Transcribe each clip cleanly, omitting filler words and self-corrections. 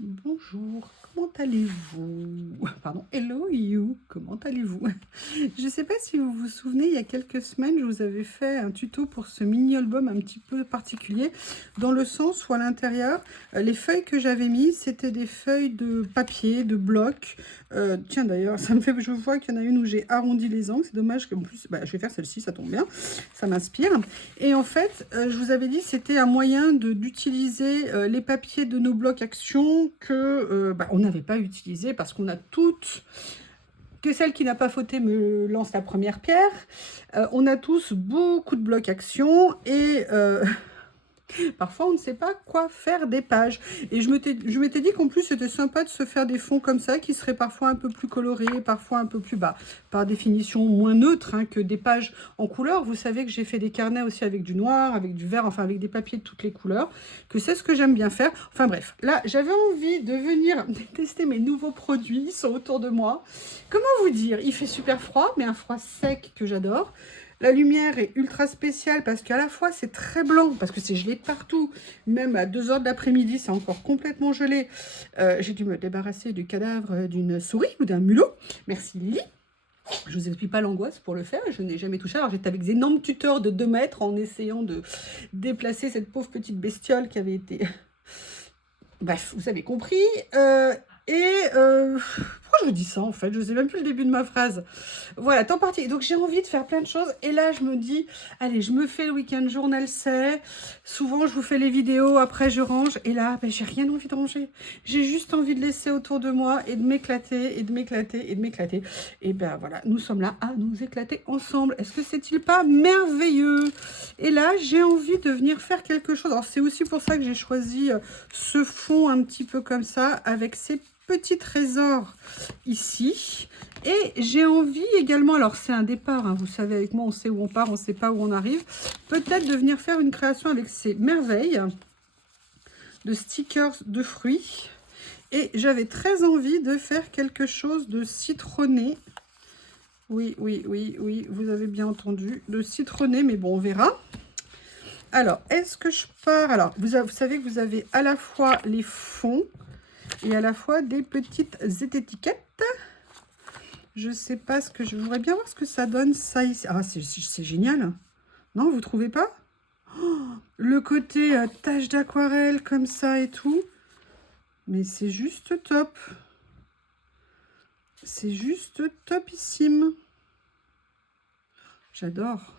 Bonjour, comment allez-vous? Pardon, hello you, comment allez-vous? Je ne sais pas si vous vous souvenez, il y a quelques semaines, je vous avais fait un tuto pour ce mini-album un petit peu particulier, dans le sens où à l'intérieur, les feuilles que j'avais mises, c'était des feuilles de papier, de bloc. Tiens d'ailleurs, ça me fait, je vois qu'il y en a une où j'ai arrondi les angles, c'est dommage qu'en plus, bah, je vais faire celle-ci, ça tombe bien, ça m'inspire. Et en fait, je vous avais dit, c'était un moyen d'utiliser les papiers de nos blocs actions que on n'avait pas utilisé parce qu'on a toutes, que celle qui n'a pas fauté me lance la première pierre. On a tous beaucoup de blocs actions et parfois, on ne sait pas quoi faire des pages. Et je m'étais dit qu'en plus, c'était sympa de se faire des fonds comme ça, qui seraient parfois un peu plus colorés, parfois un peu plus bas. Par définition, moins neutres que des pages en couleur. Vous savez que j'ai fait des carnets aussi avec du noir, avec du vert, enfin avec des papiers de toutes les couleurs, que c'est ce que j'aime bien faire. Enfin bref, là, j'avais envie de venir tester mes nouveaux produits. Ils sont autour de moi. Comment vous dire? Il fait super froid, mais un froid sec que j'adore. La lumière est ultra spéciale parce qu'à la fois c'est très blanc, parce que c'est gelé de partout, même à 2 h de l'après-midi c'est encore complètement gelé. J'ai dû me débarrasser du cadavre d'une souris ou d'un mulot. Merci Lily. Je vous explique pas l'angoisse pour le faire, je n'ai jamais touché. Alors j'étais avec des énormes tuteurs de 2 mètres en essayant de déplacer cette pauvre petite bestiole qui avait été... Bref, vous avez compris. Pourquoi je vous dis ça en fait? Je ne sais même plus le début de ma phrase. Voilà, temps parti. Donc j'ai envie de faire plein de choses. Et là, je me dis, allez, je me fais le week-end journal, c'est. Souvent, je vous fais les vidéos, après je range. Et là, j'ai rien envie de ranger. J'ai juste envie de laisser autour de moi et de m'éclater, et de m'éclater, et de m'éclater. Et ben voilà, nous sommes là à nous éclater ensemble. Est-ce que c'est-il pas merveilleux? Et là, j'ai envie de venir faire quelque chose. Alors c'est aussi pour ça que j'ai choisi ce fond un petit peu comme ça, avec ces petits trésors ici. Et j'ai envie également, alors c'est un départ, vous savez avec moi, on sait où on part, on ne sait pas où on arrive, peut-être de venir faire une création avec ces merveilles de stickers de fruits. Et j'avais très envie de faire quelque chose de citronné. Oui, oui, oui, oui, vous avez bien entendu, de citronné, mais bon, on verra. Alors, est-ce que je pars... Alors, vous savez que vous avez à la fois les fonds et à la fois des petites étiquettes. Je sais pas ce que je voudrais bien voir ce que ça donne ça ici. Ah, c'est génial. Non, vous trouvez pas? Oh, le côté tache d'aquarelle comme ça et tout. Mais c'est juste top. C'est juste topissime. J'adore.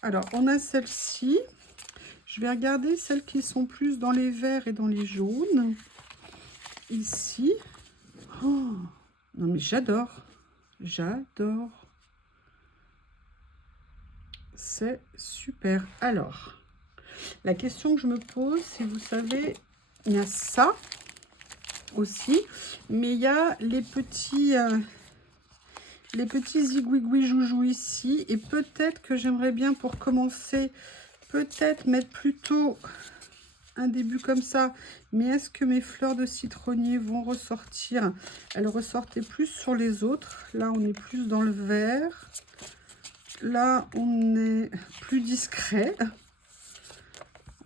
Alors, on a celle-ci. Je vais regarder celles qui sont plus dans les verts et dans les jaunes. Ici. Oh, non mais j'adore. J'adore. C'est super. Alors, la question que je me pose, c'est, vous savez, il y a ça aussi, mais il y a les petits zigouigouis joujou ici. Et peut-être que j'aimerais bien, pour commencer, peut-être mettre plutôt un début comme ça. Mais est-ce que mes fleurs de citronnier vont ressortir? Elles ressortaient plus sur les autres. Là, on est plus dans le vert. Là, on est plus discret.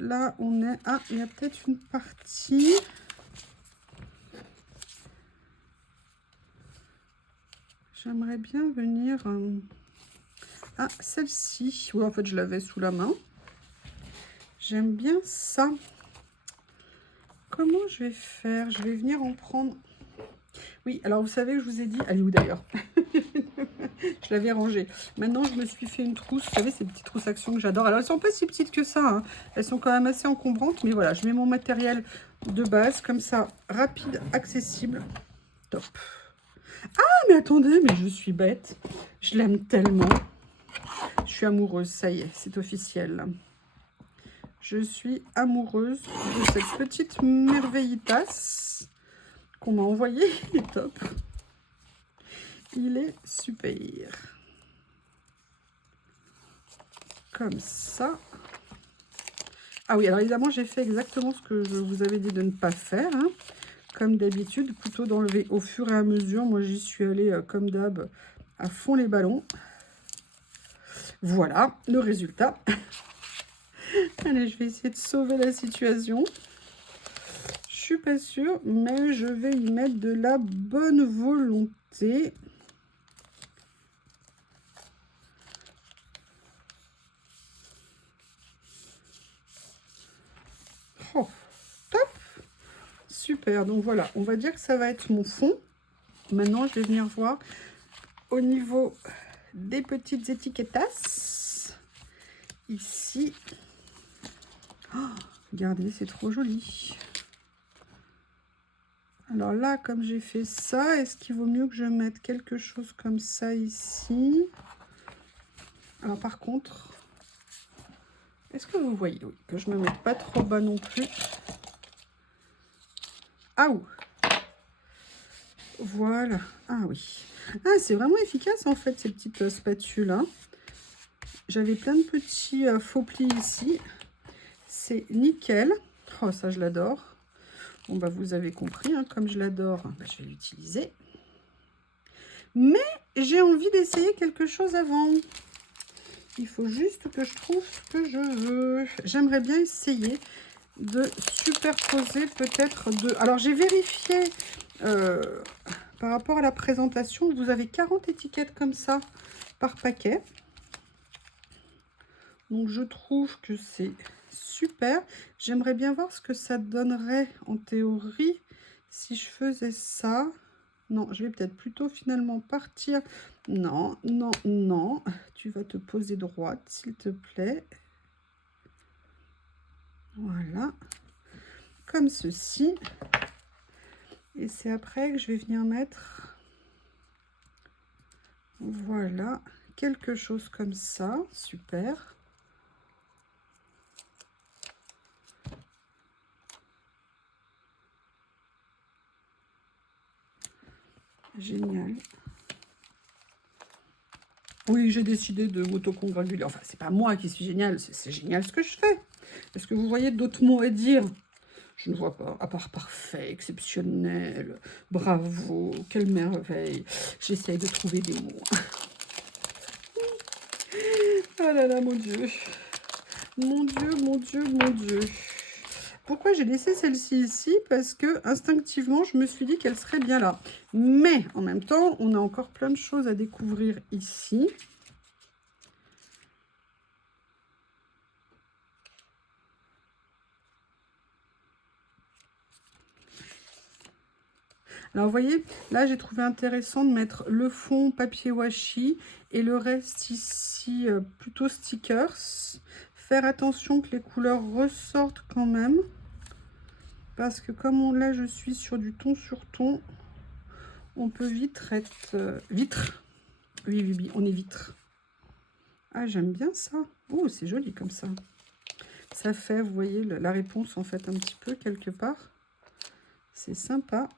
Là, on est... Ah, il y a peut-être une partie... J'aimerais bien venir... Ah, celle-ci. Oui, en fait, je l'avais sous la main. J'aime bien ça. Comment je vais faire? Je vais venir en prendre... Oui, alors vous savez que je vous ai dit... Elle est où d'ailleurs? Je l'avais rangée. Maintenant, je me suis fait une trousse. Vous savez, ces petites trousses actions que j'adore. Alors, elles sont pas si petites que ça. Elles sont quand même assez encombrantes. Mais voilà, je mets mon matériel de base. Comme ça, rapide, accessible. Top. Ah, mais attendez, mais je suis bête. Je l'aime tellement. Je suis amoureuse, ça y est, c'est officiel. Je suis amoureuse de cette petite merveillitas qu'on m'a envoyée. Il est top. Il est super. Comme ça. Ah oui, alors évidemment, j'ai fait exactement ce que je vous avais dit de ne pas faire. Comme d'habitude, plutôt d'enlever au fur et à mesure. Moi, j'y suis allée, comme d'hab, à fond les ballons. Voilà le résultat. Allez, je vais essayer de sauver la situation. Je suis pas sûre, mais je vais y mettre de la bonne volonté. Oh, top! Super, donc voilà, on va dire que ça va être mon fond. Maintenant, je vais venir voir au niveau des petites étiquettes. Ici. Oh, regardez, c'est trop joli. Alors là, comme j'ai fait ça, est-ce qu'il vaut mieux que je mette quelque chose comme ça ici? Alors par contre, est-ce que vous voyez, oui, que je ne me mette pas trop bas non plus? Ah ouh! Voilà. Ah oui. Ah, c'est vraiment efficace en fait, ces petites spatules. Hein. J'avais plein de petits faux plis ici. C'est nickel. Oh, ça, je l'adore. Bon, bah, vous avez compris, hein, comme je l'adore, bah, je vais l'utiliser. Mais j'ai envie d'essayer quelque chose avant. Il faut juste que je trouve ce que je veux. J'aimerais bien essayer de superposer peut-être deux. Alors, j'ai vérifié par rapport à la présentation. Vous avez 40 étiquettes comme ça par paquet. Donc, je trouve que c'est super. J'aimerais bien voir ce que ça donnerait en théorie si je faisais ça. Non, je vais peut-être plutôt finalement partir. Non, non, non. Tu vas te poser droite, s'il te plaît. Voilà. Comme ceci. Et c'est après que je vais venir mettre... Voilà. Quelque chose comme ça. Super. Génial. Oui, j'ai décidé de m'autocongratuler. Enfin, c'est pas moi qui suis génial, c'est génial ce que je fais. Est-ce que vous voyez d'autres mots à dire? Je ne vois pas, à part parfait, exceptionnel, bravo, quelle merveille. J'essaye de trouver des mots. Ah là là, mon Dieu. Mon Dieu, mon Dieu, mon Dieu. Pourquoi j'ai laissé celle-ci ici? Parce que instinctivement, je me suis dit qu'elle serait bien là. Mais en même temps, on a encore plein de choses à découvrir ici. Alors, vous voyez, là, j'ai trouvé intéressant de mettre le fond papier washi et le reste ici, plutôt stickers. Faire attention que les couleurs ressortent quand même. Parce que comme là, je suis sur du ton sur ton, on peut vite être... vitre. Oui, oui, oui, on est vitre. Ah, j'aime bien ça. Oh, c'est joli comme ça. Ça fait, vous voyez, la réponse, en fait, un petit peu, quelque part. C'est sympa.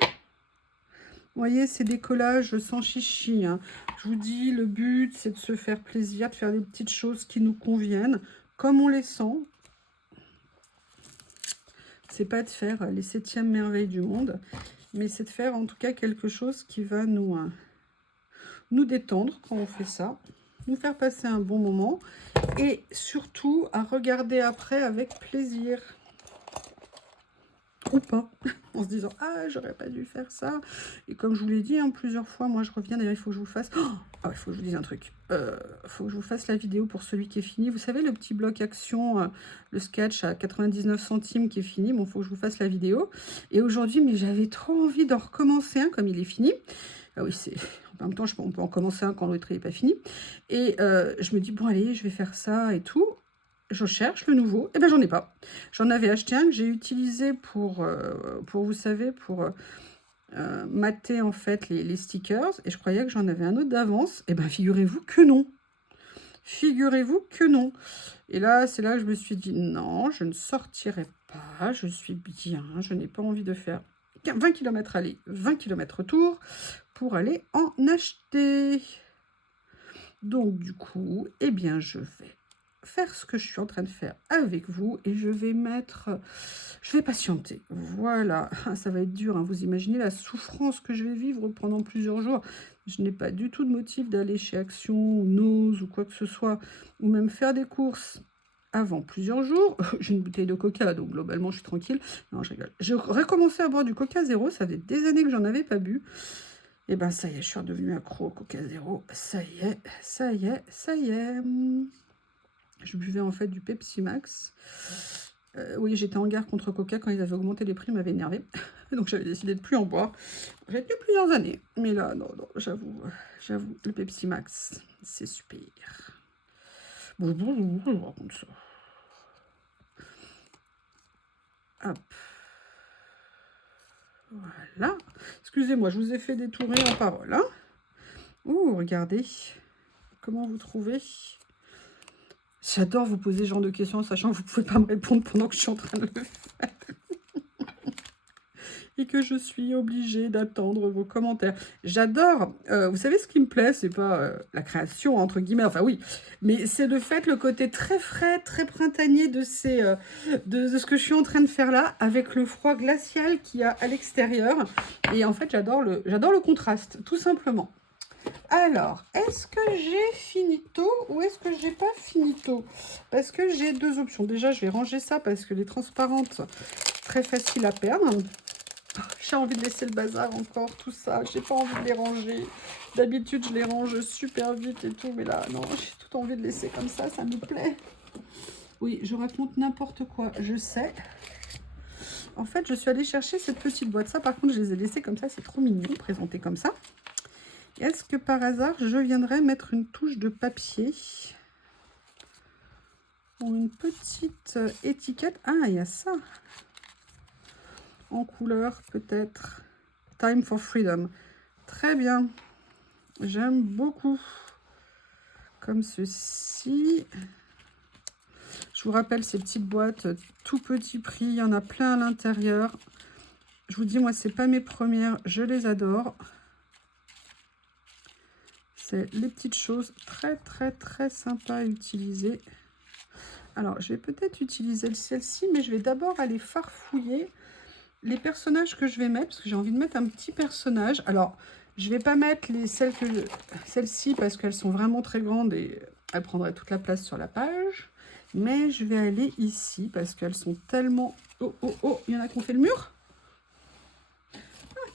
Vous voyez, c'est des collages sans chichi. Hein. Je vous dis, le but, c'est de se faire plaisir, de faire des petites choses qui nous conviennent, comme on les sent. C'est pas de faire les 7e merveilles du monde, mais c'est de faire en tout cas quelque chose qui va nous détendre quand on fait ça, nous faire passer un bon moment et surtout à regarder après avec plaisir. Ou pas, en se disant « Ah, j'aurais pas dû faire ça ». Et comme je vous l'ai dit hein, plusieurs fois, moi je reviens, d'ailleurs il faut que je vous fasse... Oh, il faut que je vous dise un truc. Il faut que je vous fasse la vidéo pour celui qui est fini. Vous savez, le petit bloc action, le sketch à 99 centimes qui est fini. Bon, il faut que je vous fasse la vidéo. Et aujourd'hui, mais j'avais trop envie d'en recommencer un comme il est fini. Ah oui, c'est... En même temps, on peut en commencer un quand l'autre n'est pas fini. Et je me dis, bon allez, je vais faire ça et tout. Je cherche le nouveau, et ben j'en ai pas. J'en avais acheté un que j'ai utilisé pour vous savez, pour mater en fait les stickers, et je croyais que j'en avais un autre d'avance, et ben figurez-vous que non. Figurez-vous que non. Et là, c'est là que je me suis dit, non, je ne sortirai pas, je suis bien, je n'ai pas envie de faire 20 km aller, 20 km retour, pour aller en acheter. Donc du coup, eh bien je vais faire ce que je suis en train de faire avec vous et je vais patienter. Voilà, ça va être dur, hein. Vous imaginez la souffrance que je vais vivre pendant plusieurs jours. Je n'ai pas du tout de motif d'aller chez Action ou Nose ou quoi que ce soit, ou même faire des courses avant plusieurs jours. J'ai une bouteille de coca, donc globalement, je suis tranquille. Non, je rigole. J'ai recommencé à boire du coca zéro. Ça fait des années que j'en avais pas bu. Et ben, ça y est, je suis redevenue accro au coca zéro. Ça y est, ça y est, ça y est. Je buvais en fait du Pepsi Max. Oui, j'étais en guerre contre Coca quand ils avaient augmenté les prix, m'avait énervé. Donc j'avais décidé de plus en boire. J'ai tenu plusieurs années. Mais là, non, j'avoue, le Pepsi Max, c'est super. Bon, je vous raconte ça. Hop. Voilà. Excusez-moi, je vous ai fait détourer en parole. Hein. Ouh, regardez. Comment vous trouvez? J'adore vous poser ce genre de questions, sachant que vous ne pouvez pas me répondre pendant que je suis en train de le faire. Et que je suis obligée d'attendre vos commentaires. J'adore. Vous savez ce qui me plaît, c'est pas la création, entre guillemets, enfin oui, mais c'est de fait le côté très frais, très printanier de ce que je suis en train de faire là, avec le froid glacial qu'il y a à l'extérieur. Et en fait, j'adore le contraste, tout simplement. Alors, est-ce que j'ai finito ou est-ce que j'ai pas finito? Parce que j'ai deux options. Déjà, je vais ranger ça parce que les transparentes, très facile à perdre. J'ai envie de laisser le bazar encore, tout ça. J'ai pas envie de les ranger. D'habitude, je les range super vite et tout. Mais là, non, j'ai tout envie de laisser comme ça me plaît. Oui, je raconte n'importe quoi, je sais. En fait, je suis allée chercher cette petite boîte. Ça, par contre, je les ai laissées comme ça. C'est trop mignon, présenté comme ça. Est-ce que par hasard, je viendrais mettre une touche de papier ou une petite étiquette? Ah, il y a ça. En couleur, peut-être. Time for Freedom. Très bien. J'aime beaucoup. Comme ceci. Je vous rappelle ces petites boîtes, tout petit prix. Il y en a plein à l'intérieur. Je vous dis, moi, c'est pas mes premières. Je les adore. C'est les petites choses très, très, très sympas à utiliser. Alors, je vais peut-être utiliser celle-ci, mais je vais d'abord aller farfouiller les personnages que je vais mettre, parce que j'ai envie de mettre un petit personnage. Alors, je ne vais pas mettre celles-ci parce qu'elles sont vraiment très grandes et elles prendraient toute la place sur la page. Mais je vais aller ici parce qu'elles sont tellement... Oh, oh, oh, il y en a qui ont fait le mur. Ah,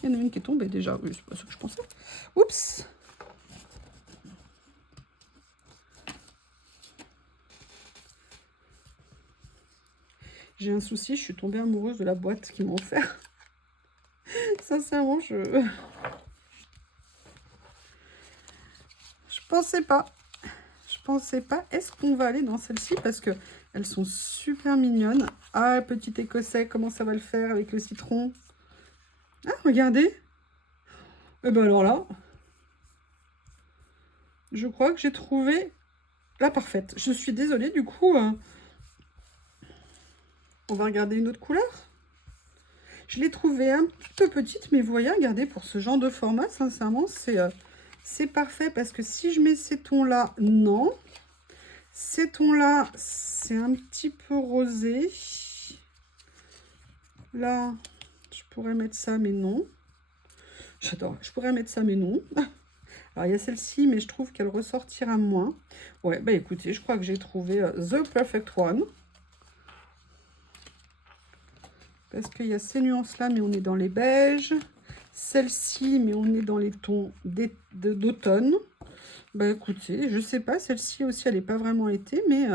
il y en a une qui est tombée déjà. Oui, c'est pas ce que je pensais. Oups. J'ai un souci, je suis tombée amoureuse de la boîte qu'ils m'ont offert. Sincèrement, je pensais pas. Je pensais pas. Est-ce qu'on va aller dans celle-ci? Parce que elles sont super mignonnes. Ah, petit écossais, comment ça va le faire avec le citron? Ah, regardez. Et ben alors là, je crois que j'ai trouvé la parfaite. Je suis désolée, du coup, on va regarder une autre couleur. Je l'ai trouvée un petit peu petite, mais vous voyez, regardez, pour ce genre de format, sincèrement, c'est parfait. Parce que si je mets ces tons-là, non. Ces tons-là, c'est un petit peu rosé. Là, je pourrais mettre ça, mais non. J'adore. Je pourrais mettre ça, mais non. Alors, il y a celle-ci, mais je trouve qu'elle ressortira moins. Ouais, bah écoutez, je crois que j'ai trouvé The Perfect One. Parce qu'il y a ces nuances-là, mais on est dans les beiges. Celle-ci, mais on est dans les tons d'automne. Bah écoutez, je sais pas, celle-ci aussi, elle n'est pas vraiment été, mais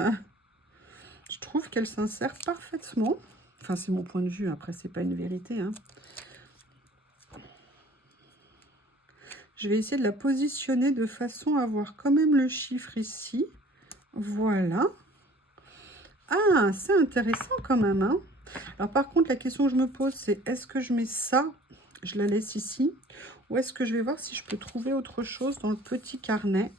je trouve qu'elle s'insère parfaitement. Enfin, c'est mon point de vue, après, c'est pas une vérité. Hein. Je vais essayer de la positionner de façon à avoir quand même le chiffre ici. Voilà. Ah, c'est intéressant quand même. Hein. Alors, par contre, la question que je me pose, c'est est-ce que je mets ça, je la laisse ici, ou est-ce que je vais voir si je peux trouver autre chose dans le petit carnet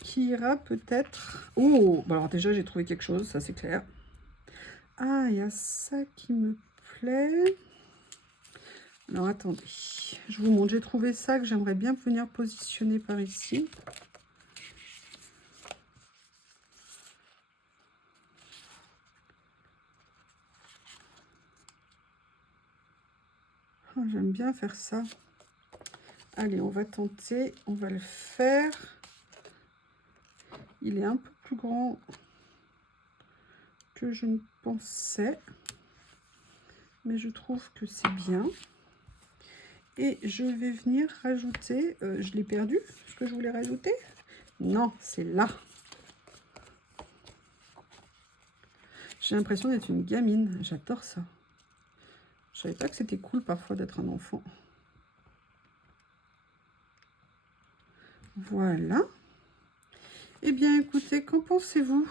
qui ira peut-être... Oh, bon alors déjà, j'ai trouvé quelque chose, ça c'est clair. Ah, il y a ça qui me plaît. Alors, attendez. Je vous montre. J'ai trouvé ça que j'aimerais bien venir positionner par ici. Oh, j'aime bien faire ça. Allez, on va tenter. On va le faire. Il est un peu plus grand. que je ne pensais. Mais je trouve que c'est bien. Et je vais venir rajouter... je l'ai perdu, ce que je voulais rajouter. Non, c'est là. J'ai l'impression d'être une gamine. J'adore ça. Je savais pas que c'était cool parfois d'être un enfant. Voilà. Eh bien, écoutez, qu'en pensez-vous?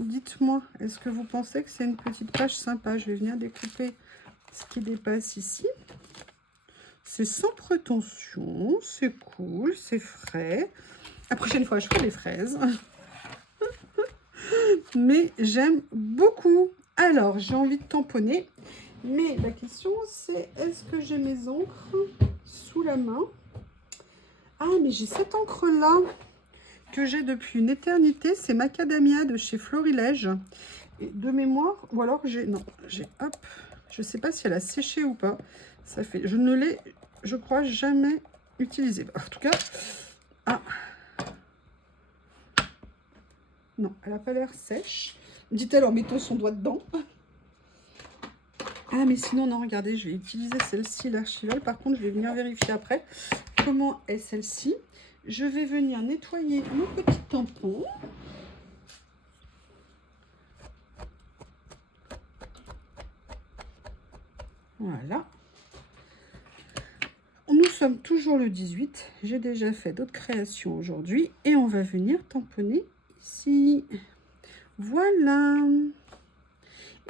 Dites-moi, est-ce que vous pensez que c'est une petite page sympa? Je vais venir découper ce qui dépasse ici. C'est sans prétention, c'est cool, c'est frais. La prochaine fois, je ferai des fraises. Mais j'aime beaucoup. Alors, j'ai envie de tamponner. Mais la question, c'est est-ce que j'ai mes encres sous la main? Ah, mais j'ai cette encre-là que j'ai depuis une éternité. C'est Macadamia de chez Florilège. Et de mémoire, ou alors j'ai... Non, j'ai... Hop. Je ne sais pas si elle a séché ou pas. Ça fait... Je ne l'ai, je crois, jamais utilisée. En tout cas... Ah. Non, elle n'a pas l'air sèche. Dit-elle en mettant son doigt dedans. Ah, mais sinon, non, regardez, je vais utiliser celle-ci, l'archivale. Par contre, je vais venir vérifier après comment est celle-ci. Je vais venir nettoyer mon petit tampon. Voilà. Nous sommes toujours le 18. J'ai déjà fait d'autres créations aujourd'hui. Et on va venir tamponner ici. Voilà.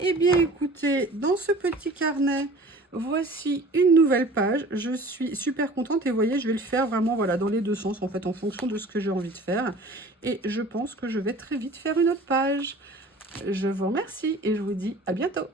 Eh bien, écoutez, dans ce petit carnet, voici une nouvelle page. Je suis super contente et vous voyez, je vais le faire vraiment voilà, dans les deux sens, en fait, en fonction de ce que j'ai envie de faire. Et je pense que je vais très vite faire une autre page. Je vous remercie et je vous dis à bientôt.